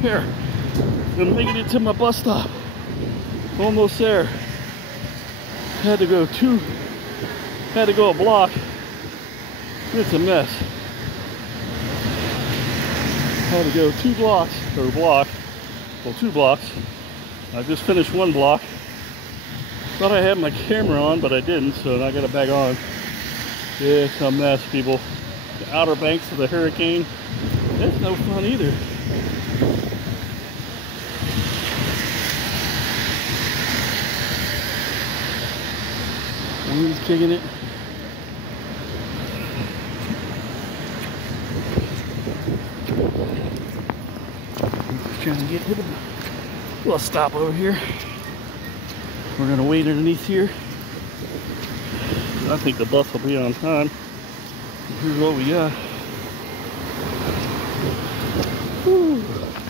Here, I'm making it to my bus stop. Almost there. Had to go a block. It's a mess. Had to go 2 blocks, or well, 2 blocks. I just finished 1 block. Thought I had my camera on, but I didn't, so I got it back on. Yeah, it's a mess, people. The Outer Banks of the hurricane. That's no fun either. Wind's kicking it. Just trying to get to the little stop over here. We're gonna wait underneath here. I think the bus will be on time. Here's what we got.